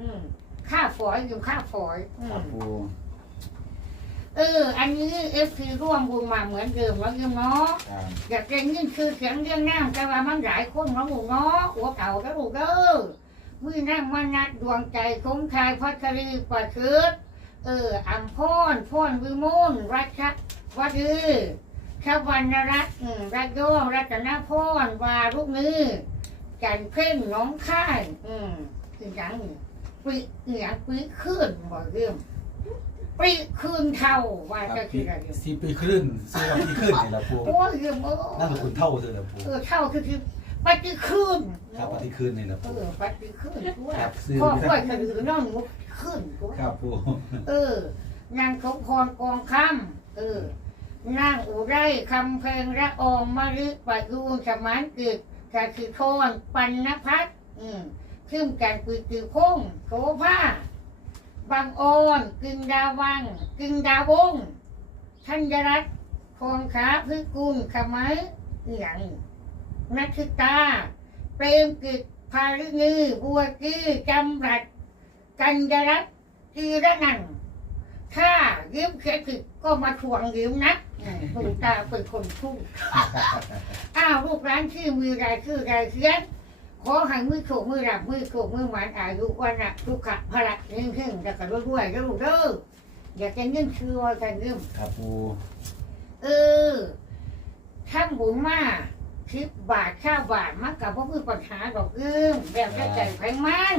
อืมค่าฝอยอยู่ค่าฝอยอืครับมปูเออ อันนี้เอฟซีร่วมบุญมาเหมือนเดิมแล้วยังเนาะ ครับอยากเรียนยิ่งคือเสียงเรื่องน้ำแต่ว่ามันหลายคนแล้วลูกเนาะหัวเก่าแล้วลูกเด้อมือนั่งมานัดดวงใจคงคายพัชรีประเชิดเอออัมพรพรวิมลรัชวัดดือชวรรณรัตน์อืมรัตโยงรัตนพรวารุมือจันเพ่งหน้องค่าย อืมคือหยังนี่ ปีอหย่างปีขึ้นบ่เรื่องปีคืนเท่าว่าครัจะบคืออะไรสี่ปีครึ่งสี่วันที่ขึ้นนี่แหละปูโอ้ยเรื่องโอ้นั่นคือคุณเท่าเลยแหละปูเออเท่าคือคือปฏิคืนครับปฏิขึ้นนี่แหละเอปู อปฏิคืนด้วยครับซื้อ พ่อพ่อยกระดือน้องมุกขึ้นด้วย ครับปูเออนางสมพรกองคำเออนางอุไรคำเพลงระอองมะลิปะยูนสมานกิจกาสิโทนปันนพัฒน์อืม ขึ้นกันปุยตือพงโสภาบางออนกึงดาวัง กึงดาวงธัญรัตน์คงขาพึกุลขมัยอหย่างนัทธิตา เปรมกิจพารินีบัวกี้จำรัดกัญญรัตน์จีระนันท์ถ้ายิ้มเขียผิดก็มาทวงยิ้มนะอืมคุณตาเป็นคนพูดอ้าวลูกร้านชื่อมือรายชื่อรายเขียน ขอให้มือโฉกมือรับมือโฉกมือหวานอายุวันละทุกขะพละเรื่งเรื่องจะกระด้วยด้วยแล้วลูกเด้ออยากจะเงื่อนชื่อว่าจะเงื่อนครับปูเออท่านบุญมาคิดบาทข้าบาทมากับพ่อมือปัญหาดอกเอื้อมแบบจะใจไผมัน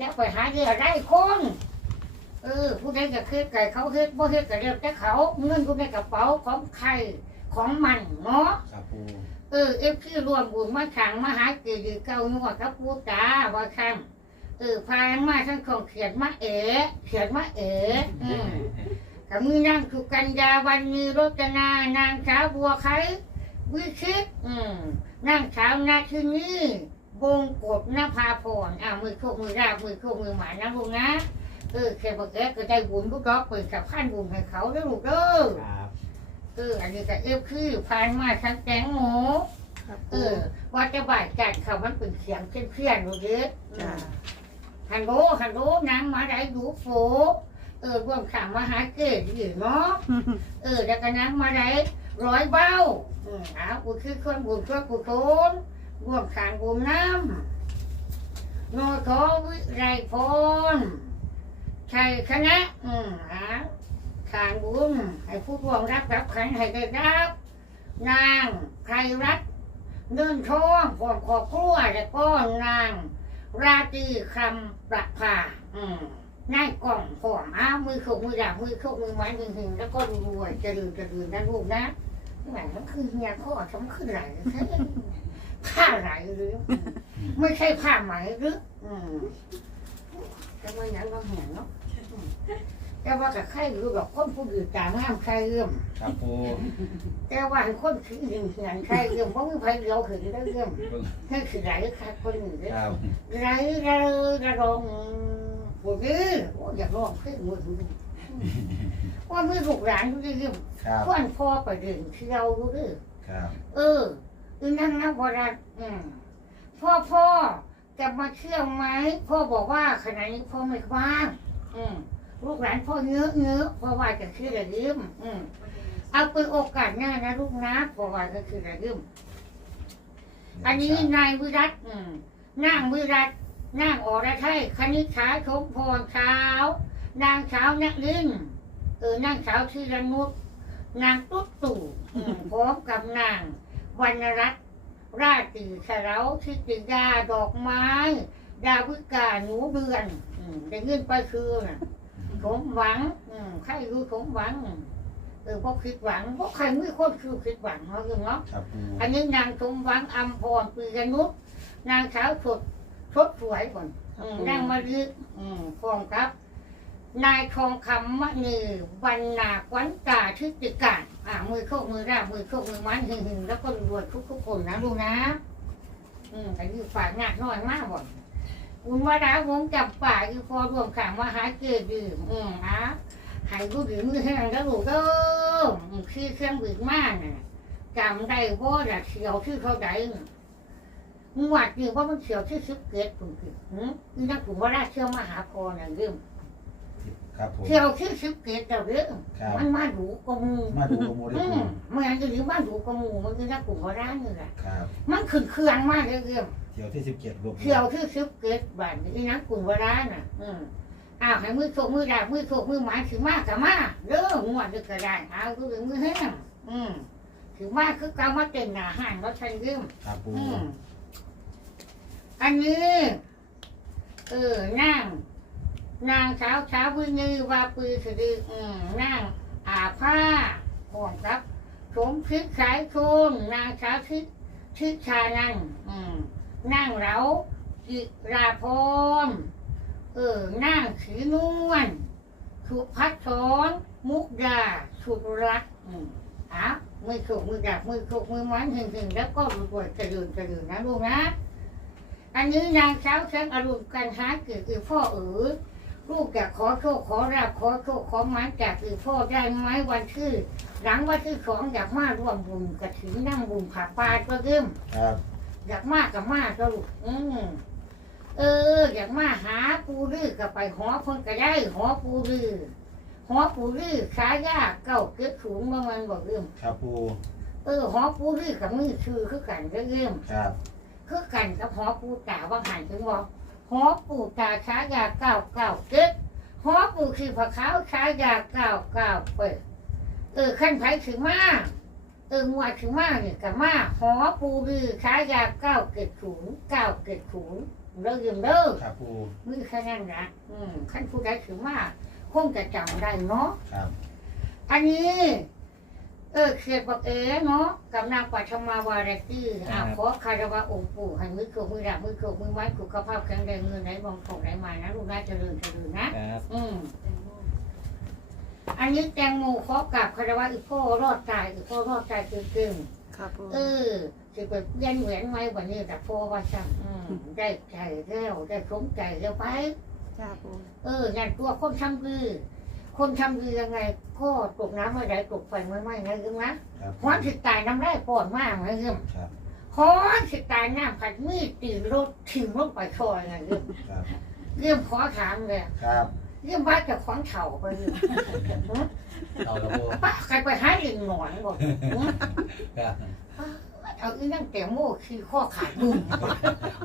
จะไปหาเดือได้คนเออผู้ใดจะคิดไก่เขาเฮ็ดบ่เฮ็ดก็เรียกแต่เขาเงินอยู่ในกระเป๋าของใครของมันเนาะครับปู เออเอฟที่รวมบุญมาขังมาหาเกดีเก้าหนวดกับผู้ตาว่าคำเออพานมาทั้งของเขียนมาเอ๋เขียนมาเอ๋อืมกับมือนั่งคือกัญญาวันมีรจนานางสาวบัวไข่วิชิตอืมนางสาวนาทีนี้บงกฎนภาพรอ่ามือโคกมือราบมือโคกมือหมานะลูกนะเออแค่บอกแกก็ได้บุญลูกดอกเปิดกับขั้นบุญให้เขาเด้อลูกเด้อ เออ อันนี้ก็เอฟคือพานมาทั้งแกงหมูครับเออว่าจะบ่ายจัดเขามันเป็นเสียงเพี้ยนๆรู้เด้อจ้าฮัลโหลฮัลโหลนางมาได้ดูโฟเออรวมข่างมาหาเกดอยู่เนาะ เออแล้วก็นางมาได้ร้อยเบ้าอืมอ้าวกูคือคนบุญช่วยกูโทนรวมข่างบุญน้ำโนโทวิไรพรชัยคณะอืมอ้าว ข่างบุญให้ผู้ร่วมรับรับขันให้ได้รับ นางไพรรัตน์เดินทองผลขอบครัวแล้วก็นาง ราตรีคำประภาอืมนายกล่องผอมอ้าวมือขกมือดาบมือขกมือไม้หึงหึงแล้วก็รวยจะลืมจะลืมนะลูกนะแหมมันคือเฮียพ่อฉันมันคือไหลผ้าไหลหรือ ไม่ใช่ผ้าไหมหรือ อืมจะมาอย่างเราเห็นเนาะ แต่ว่ากับใครรู้ดอกคนผู้อื่นตามงามใครเรื่อมครับปูแต่ว่าคนคือหนึ่งเหียนใครเรื่องเพราะมีใครเดียวคือได้เรื่องเบิ่งนั่นคือไรค่ะคนหนึ่งเด้อครับไรระระรองบุตรโอ้อยากร้องเพลงมือถือว่ามือลูกหลานดูดิเรื่องครับพ่อนพ่อไปเดินเที่ยวดูดิครับเอออือนั่งนับวรัตอืมพ่อพ่อจะมาเที่ยวไหมพ่อบอกว่าขณะนี้พ่อไม่ว่างอืม ลูกหลานพ่อเงื้อเงื้อเพราะว่าจะคือระลืมอืมเอาเป็นโอกาสหน้านะลูกนะเพราะว่าก็คืออะไรยืมอันนี้นายวิรัตอืมนางวิรัตนางอรไทยคณิษฐาชมพรเช้า นางสาวนักลินเออนางสาวธีรนุชนางตุ๊ดตู่อืมพร้อมกับนางวรรณรัตน์ราตรีเฉลาทิติยาดอกไม้ ดาวิกาหนูเดือนอืมได้เงินไปคือน่ะ สมหวัง อืมใครรู้สมหวังเออพวกคิดหวังพวกใครไม่คนคือคิดหวังเนาะเรื่องเนาะครับปูอันนี้นางสมหวังอัมพรปีกนุษนางสาวสดชดสวยก่อนอืมนางมาลึกอืมพร้อมครับ นายทองคำมณีบรรณาขวัญตาทิติการอ่ามือโคกมือราบมือโคกมือมันหึงหึงแล้วก็รวยทุกทุกๆคนนะลูกนะ อืมอันนี้ฝากงานน้อยมากบ่อน คุณว่าดาวงจับป่าคือพอรวมขังมาหาเกดื่มอืมอะให้กูถึงมือแห้งแล้วลูกเด้อคือเครื่องบินมากน่ะจำได้ว่าจะเที่ยวชื่อเขาใดน่ะงวดนี่ว่ามันเขียวที่สิบเกตปุ่นคือหืมนี่นักกลุ่มว่าราชเชื่อมาหาพอน่ะเรื่องครับผมเขียวที่สิบเกตแต่เรื่องครับมันมาดูกว่าหมูมาดูโปรโมทอืได้มปูมันอันนี้มาดูกว่าหมูมันคือนักกลุ่มว่าราชนี่แหละครับมันขึ้นเครื่องมากเลยเรื่อง เที่ยวที่สิบเจ็ดลูกเขียวที่สิบเกตบาทนี่นักกลุ่มว่าราชน่ะ อืมอ้าวให้มือโชกมือดาบมือโชกมือหมาถือมากกับมาเด้องวดนี่ก็ได้เอาคือมือแห้งอืมถือมากคือเกามาเต็มหน้าห้างแล้วฉันเรื่องครับปูอืมอันนี้เออนางนางสาวสาววินีวาปือสดืออืมนางอาผ้าห่วงครับสมพิษสายชนนางสาวทิศทิชานันอืม นางเราจิราพรเออนางสีนวลสุพัฒสอนมุกดาสุรักษ์อืมอะมือโขกมือดับมือโขกมือมันหึงหึงแล้วก็รวยๆกระดืนกระดืนนะลูกนะ อันนี้นางสาวแสงอารุณกันหาเกิดคือพ่อเอ๋ยลูกจะขอโชคขอราบขอโชคขอมันจากคือพ่อได้ไหมวันชื่อหลังวันที่สองอยากมาร่วมบุญกระถิ่นนั่งบุญผักปลาก็เริ่มครับ อยากมากับมาก็ลูกอืมเออ อยากมาหาปูรื้อก็ไปหอเพิ่นก็ได้หอปูรื้อหอปูรื้อขายาเก้าเกิดสูงเมื่อมันบอกเริ่มครับปูเออหอปูรื้อกับมือชื่อคือกันเริ่มครับ คือกันกับหอปูตาว่าหันถึงบอกหอปูตาขายาเก้าเก้าเกิดหอปูคือผักขาวขายาเก้าเก้าเปิดเออขั้นไผถึงมาเออมัวถึงมากเนี่ยกับมาหอปูดือขายาเก้าเกตศูนย์เก้าเกตศูนย์เลิกยืมเลิกครับปูมือแค่นั้นนะอืมขั้นผู้ใดถึงมาคงจะจำได้เนาะครับอันนี้ เออเขียนบอกเอ๋เนาะกับนางปัทมาวาราตี้อ่าขอคารวะองค์ปู่ให้มือโขกมือดับมือโขกมือไม้สุขภาพแข็งแรงเงินไหนมองของไหนมานะลูกน่าเจริญเจริญนะครับอืม อันนี้แตงโมขอกราบคารวะอีพ่อรอดตายอีพ่อรอดตายจริงๆครับปูเออจะไปเปลี่ยนเหมือนไหมวันนี้แต่พ่อว่าช่างอืมได้ใจแล้วได้สมใจแล้วไปจ้าปูเออนั่นตัวคนทำดีคนทำดียังไงก็ตกน้ำไม่ได้ตกไฟไม่ไหม้นะยึงนะครับฮ้อนสิตายน้ำได้ปอดมากนะยึงครับฮ้อนสิตายน้ำผัดมีดตีรถทิ้งลงไปซอยนะยึงครับยึงขอถามเลยครับ ยึงว่าจะขวางเฉาไปยึงเอาละปูป้าใครไปหาลิงหนอนบอกครับเอาอีนั่งแต่โม่ขี้ข้อขาดดุม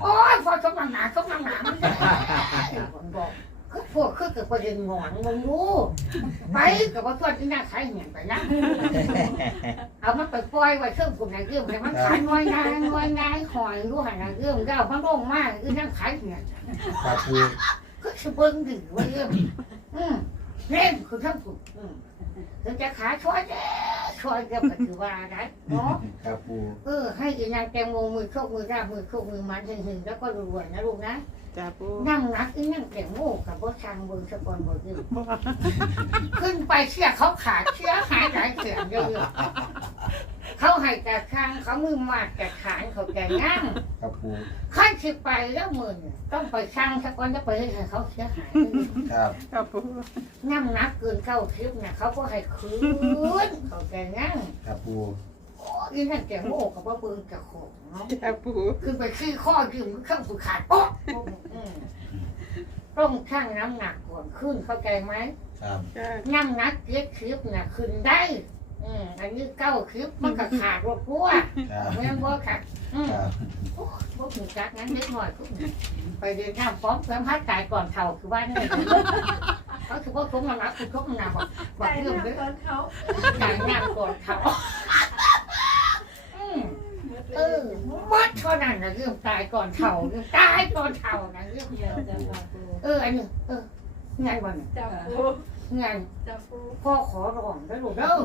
โอ้ยพอสมหนาสมหนามันได้ผมบอกคือพวกคือเกิดประเด็นหงอนมึงรู้ไปกับว่าชวนอีนั่งขายเหียนไปนะเอามันไปปล่อยไว้เครื่องกลุ่มไหนเรื่องให้มันขายน้อยนายน้อยนายหอยรู้หันนะเรื่องเก้ามันโล่งมากอีนั่งขายเหียนครับปู คือสเบิ้งดิว่าเรื่องอืมเล่นคือทั้งสุดอืมถึงจะขายช่วยเด้ช่วยเดียวก็ถือว่าได้เนาะ ครับปู เออให้อีนางแตงโมมือโชคมือราบมือโชคมือมันหึงๆแล้วก็รวยๆนะลูกนะจ้าปูนั่งนักอีนางแตงโมกับพ่อช่างเบิงสะกอนบ่ยืมขึ้นไปเชี่ยเขาขาดเชี่ยหายหลายเสียงเยอะๆเขาให้แต่ข้างเขามือมาดแต่ขานเขาแต่นั่งครับปูขั้นสิไปแล้วมือนี่ต้องไปช่างสะกอนจะไปให้เขาเสียหายครับครับปูนั่งนักเกินเก้าทิพย์นะเขาก็ให้คืนเขาแต่นั่งครับปู โอ้อีนางแตงโมกับพ่อเบิงจะโขงเนาะจ้าปูคือไปขี้ข้อยืมเครื่องฝึกขาดโป๊ะอืมต้องชั่งน้ำหนักก่อนขึ้นเข้าใจไหมครับจ้าน้ำหนักเจ็ดคลิปน่ะขึ้นได้ อืมอันนี้เก้าคลิปมันก็ขาดรถพัวครับเมื่อบ่ขาดอืม ครับพวกหนูจักงั้นเล็กหน่อยพวกหนูไปเดินน้ำฟ้องแฟ้มพัดตายก่อนเท่าคือว่าเนี่ยเขาถือว่าคุ้มน้ำหนักคือคุ้มน้ำบอกบอกแต่เรื่องหน้าเด้อตอนเขาตายน้ำก่อนเท่าอืม เออ มัดเท่านั้นนะเรื่องตายก่อนเท่าเรื่องตายก่อนเท่านะเรื่องเดี๋ยวจะมาปูเอออันนี้เออเงินวันจับปูเงินจับปูพ่อขอร้องได้หรือเด้อ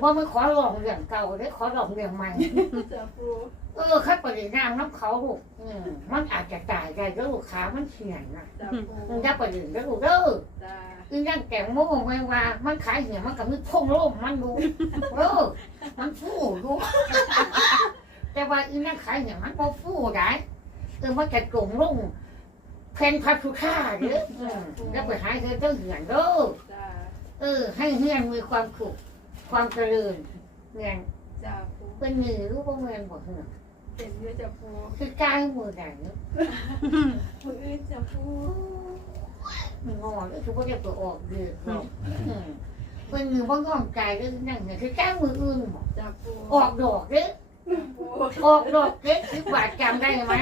พ่อไม่ขอร้องเรื่องเก่าได้ขอร้องเรื่องใหม่จับปูเออข้าปริน้ำน้ำเขาลูกอืมมันอาจจะตายได้แล้วลูกขามันเฉียนนะจับปูมึงจะปริได้หรือเด้อจ้าคือนั่งแกงโม่ไม่ว่า มันขายเหี้ยมันกับมือพุ่งร่มมันดูเออมันฟู่ดู แต่ว่าอีนั่งขายเหี้ยมันพอฟู่ได้เออมันจะกลงลงเพนพัทุท่าเด้ออืมแล้วไปหาเธอเจ้าเหียนเด้อจ้าเออ ให้เฮียนมีความสุขความเจริญเงียนจับปูเป็นหนีรู้ว่าเงียนบ่เหือนเป็นอยูจะปูคือการมือไหนมืออื่นจะปูงอเลยคือว่าจะไปออกเดือดเนาะอืมเพิ่นมือว่างอมใจเรื่องนั่นเนี่ยคือการมืออื่นบอกจะปูออกดอกเด้อปู ออกดอกเด้อคือบาดจำได้ไหม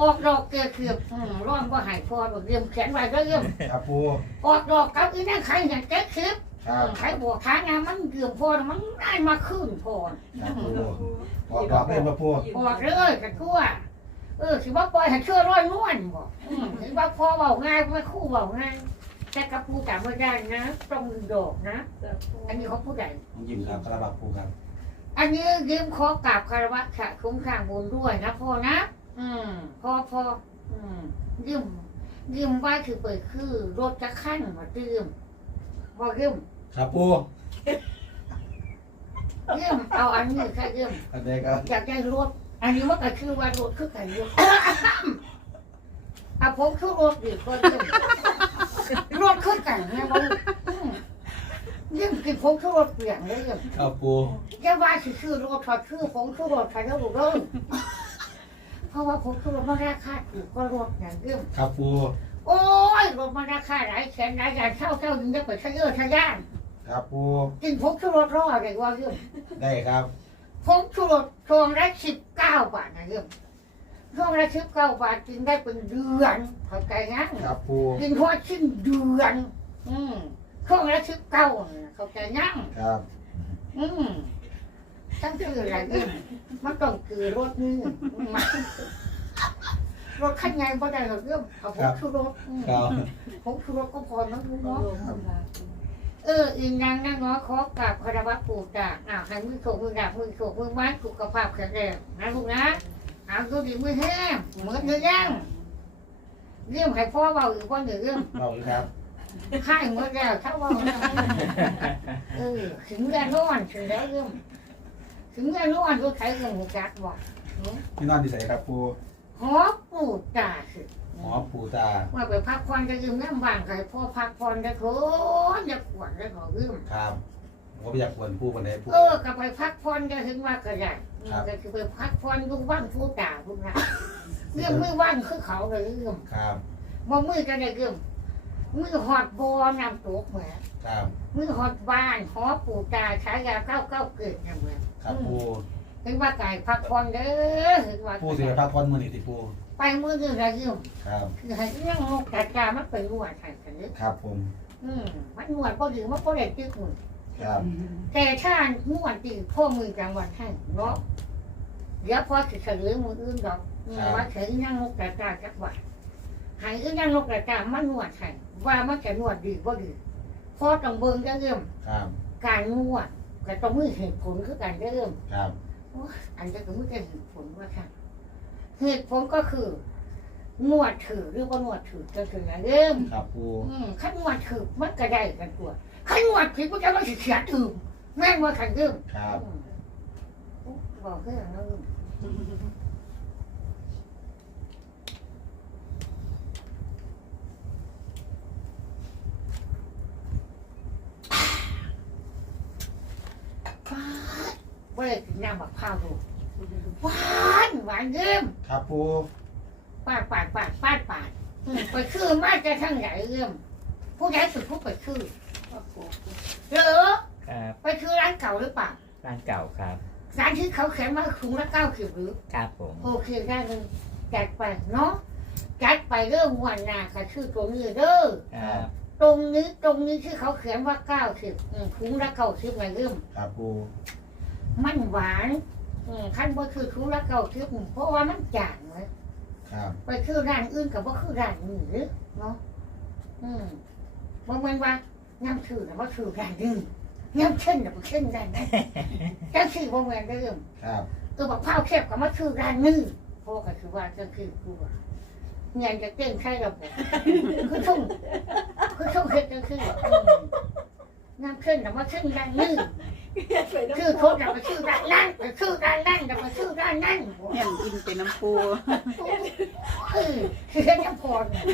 ออกดอกเกลือเกือบอืมร่องว่าหายพอดอกเรียมเขียนไว้ก็เรียมครับปูออกดอกกับอีนั่นใครเนี่ยเจ๊คือครับใครบอกค้างานมันเกือบพอมันได้มาขึ้นพอครับปูจะปูออกดอกเล่นมาปูออกเลยกันทั่วเออสิว่าปล่อยให้เชื่อร้อยนวลบอกอืมสิว่าพอเบาง่ายไม่คู่เบาง่ายแต่กับผู้จำไม่ได้นะต้องมีดอกนะจะปูอันนี้เขาผู้ใหญ่ผมยิ้มครับกระบะปูครับ อันนี้ยืมขอกราบคารวะค่ะคุ้มข้างบุญด้วยนะพ่อนะอืมพ่อพ่ออืมยืมยืมว่าคือเปิดคือรถจะขั้นมายืมบอกยืมครับปูยืมเอาอันนี้ค่ะยืมอันนี้ครับอยากได้รถอันนี้ว่าก็คือว่ารถคือกันรถอะผมคือรถดีกว่ายืมรถคือกันนะบ อกอืมยืมกินผมคือรถเปลี่ยนเลยยืมครับปูแค่ว่าสิชื่อรถถอดชื่อผมคือรถใครก็รู้เรื่องเพราะว่าผมคือรถมันราคาถูกก็รถอย่างยืมครับปูโอ้ยรถมันราคาหลายแสนหลายอย่างเช่าเช่ายิงได้ไปเช่าเยอะเช่าย่านครับปูกินผมคือรถรอดเลยว่ายืมได้ครับผมชูรสช่วงละสิบเก้าบาทนะเรื่องช่วงละสิบเก้าบาทกินได้เป็นเดือนเข้าใจนะครับปูกินหัวชิ้นเดือน อืม ช่วงละสิบเก้าเข้าใจยังครับอืมทั้งคืออะไรเรื่องมันต้องคือรถนี่มันรถขั้นไงบ่ได้หรอกเรื่องเอาผมชูรสอืมครับผมชูรสก็พอนะลูกเนาะครับเอออีนางนั่งง้อขอกราบคารวะปู่ตาอ้าวให้มือโขกมือดับมือโขกมือมัดสุขภาพแข็งแรงนะลูกนะเอาดูดีมือแห้งเหมือนเนื้อย่างเรื่องให้พ่อเบาอีกว่าหนึ่งเรื่องบอกเลยครับ ค่ายเมื่อแล้วถ้าเว่าแล้วเออถึงเรื่องนอนถึงแล้วเรื่องถึงเรื่องนอนก็ใช้เรื่องหัวจักบอกพี่นอนที่ใส่ครับปูหอปู่ตาสิหมอปูตาว่าไปพักผ่อนจะยืมน้ำบางใครพ่อพักผ่อนจะคนจะปวดจะขอยืมครับผมก็อยากกวนปูวันไหนปูเออก็ไปพักผ่อนจะถึงว่าก็ได้ครับก็คือไปพักผ่อนดูว่างผู้ด่าพวกนั้นเรื่องมือว่างคือเขาเลยเรื่องครับบ่มือก็ได้เรื่อง มือหอดบอนำตกเหมือนครับ มือหอดบ้านหอปู่ตาใช้ยาเก้าเก้าเกิดเนี่ยเหมือนครับปูถึงว่าไก่พักผ่อนเด้อถึงว่าปูเสียพักผ่อนมือนี่ติปูไปมือนึงละเรื่องครับคือให้เรื่องนกกาจามันเป็นนวดให้กันเด้อครับผม อืมมันนวดพอดีมันก็ได้ตึกมือครับ แต่ถ้านวดตีพ่อมือจังหวัดให้เนาะเดี๋ยวพอสิเฉลยมืออื่นดอกอืมว่าเฉยนั่งนกกระจาจักว่าหายอื่นนั่งนกกระจามันนวดให้ ว่ามันจะนวดดีบ่ดีพอต้องเบิ่งจะเริ่มครับการนวดก็ต้องมีเหตุผลคือการเริ่มครับโอ้ยอันนี้ก็ไม่ใช่เหตุผลว่าค่ะเหตุผลก็คือนวดถือหรือว่านวดถือก็คืออย่าเริ่มครับปูอืมขั้นนวดถือมันก็ได้กันตัวขั้นนวดถือก็จะมาสิเสียถือแม่งว่าขันเริ่มครับบอกเพื่อนแล้วเว้ยน้ำบักข้าวดูหวานหวานเยิ่มครับปูปาดปาดปาดปาดปาดอืมไปคือมาจะทั้งใหญ่เยิ่มผู้ใหญ่สุดผู้ไปคือเหรอครับไปคือร้านเก่าหรือเปล่าร้านเก่าครับร้านที่เขาเขียนว่าถุงละเก้าสิบหรือ ครับผมโอเคได้เลยจัดไปเนาะจัดไปเริ่มวันหนาค่ะชื่อตรงนี้เด้อครับตรงนี้ตรงนี้ที่เขาเขียนว่าเก้าสิบถุงละเก้าสิบไงเริ่มครับปู มันหวานอืมขั้นว่าคือถุงละเก้าสิบเพราะว่ามันจางเลยครับไปคือร้านอื่นกับว่าคือร้านนี้หรือเนาะอืมบ่แม่นว่าน้ำชื่อแต่ว่าชื่อร้านนี้น้ำเช่นแต่ว่าเช่นร้านนั้นจังสี่บ่แม่นเริ่มครับเออบอกข้าวแคบกับมาชื่อร้านนี้พ่อก็คือว่าจังคือกูว่าเงินจะเต้นใช่ระบบคือช่วงคือช่วงเฮ็ดจังคือว่าอืมน้ำขึ้นแต่ว่าชื่อร้านนี้ ชื่อโคตรแต่ว่าชื่อร้านนั้นแต่ชื่อร้านนั้นแต่ว่าชื่อร้านนั้นเห็นอินเป็นน้ำปูเออคือเฮ็ดยังพอเนี่ย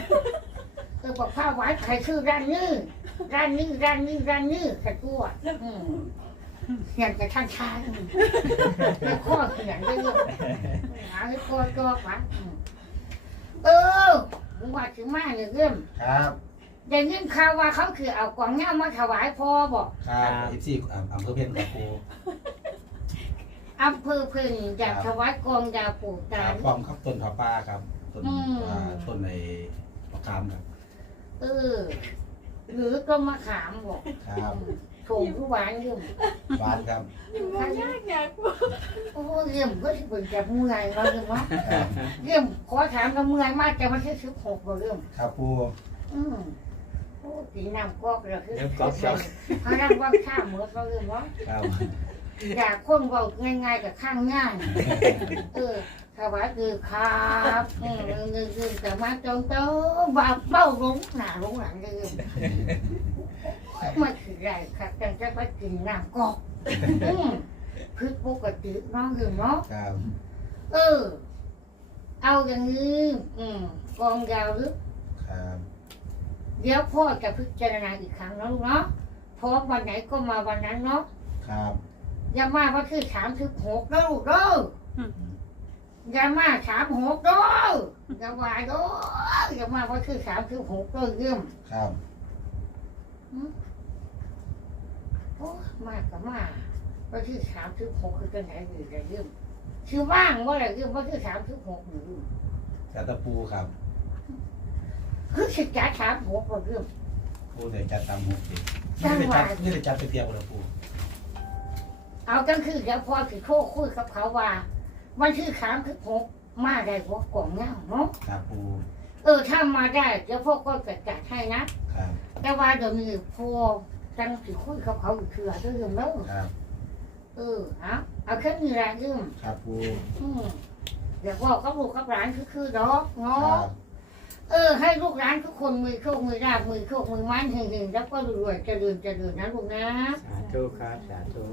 เออบอกข้าวหวานใครชื่อร้านนี้ร้านนี้ร้านนี้ร้านนี้ขัดตัวอืมอยากจะท่านทานไม่ข้อเขียนได้ยังหาให้ข้อก็ฝันเออมึงว่าถึงมากเนี่ยเรื่องครับ ได้ยินข่าวว่าเขาคือเอากวางเงามาถวายพ่อบอกครับเอฟซีอำเภอเพียนครับปูอำเภอเพึ่งอยากถวายกองยาปูคตารัลบพร้อมครับต้นผาป้าครับต้นอืม อ่าต้นในมะขามครับเออ หรือก็มะขามบอกครับถูกผู้หวานยืมหวานครับอยู่มายากอยากปูโอ้เยี่ยมก็ที่เป็นจะเมื่อยเราเนาะครับเยี่ยมขอถามก็เมื่อยมากจะมาที่สิบหกบ่เรื่องครับปูอืม โอ้ตีน้ำกอกเลยคือน้ำก๊อกครับ เขาเรียกว่าข้ามเหมือนเราเรื่องวะครับอยากคนเบาง่ายๆกับข้างง่ายเออถวายคือครับอืมเงินคือแต่มาจงเต้าบาเบ้าลงหน้าลงหลังเลยมาคือไรครับจังจะไปกินน้ำกอกอืมคือปกติน้องอยู่เนาะ ครับเออ เอาอย่างนี้อืมกองยาวหรือครับ เดี๋ยวพ่อจะพิจารณาอีกครั้งนะลูกเนาะพร้อมวันไหนก็มาวันนั้นเนาะครับอย่ามาว่าคือสามสิบหกนะลูกเด้ออย่ามาสามหกเด้ออย่าว่าเด้ออย่ามาว่าคือสามสิบหกเด้อเยี่ยมครับโอ้มากกับมาว่าคือสามสิบหกคือจะไหนอยู่จะเยี่ยมคือว่างว่าอะไรเยี่ยมว่าคือสามสิบหกหรือจัดตะปูครับ คือสิจ้าสามหกว่าเยี่ยมปูเดี๋ยวจัดตามหัวสิจัไม่งได้หจัวะดไม่ได้จัดไปเตียวกับปูเอาจังคือเดี๋ยวพ่อสิโทรคุยกับเขาว่าวันที่สามสิบหกมาได้หัวกล่องเงาเนาะครับปูเออถ้ามาได้เดี๋ยวพ่อก็จะจัดให้นะครับแต่ว่าเดี๋ยวนี้พ่อจังสิคุยกับเขาอีกเถื่อเรื่องแล้วครับเออเอาเอาแค่นี้แหละยืมครับปูอืมเดี๋ยวบอกกับลูกกับหลานคือคือดอกคเนาะรับ เออให้ลูกหลานทุกคนมือโชคมือราบมือโชคมือมันเฮงๆแล้วก็รวยๆเจริญเจริญนะลูกนะ สาธุครับ สาธุ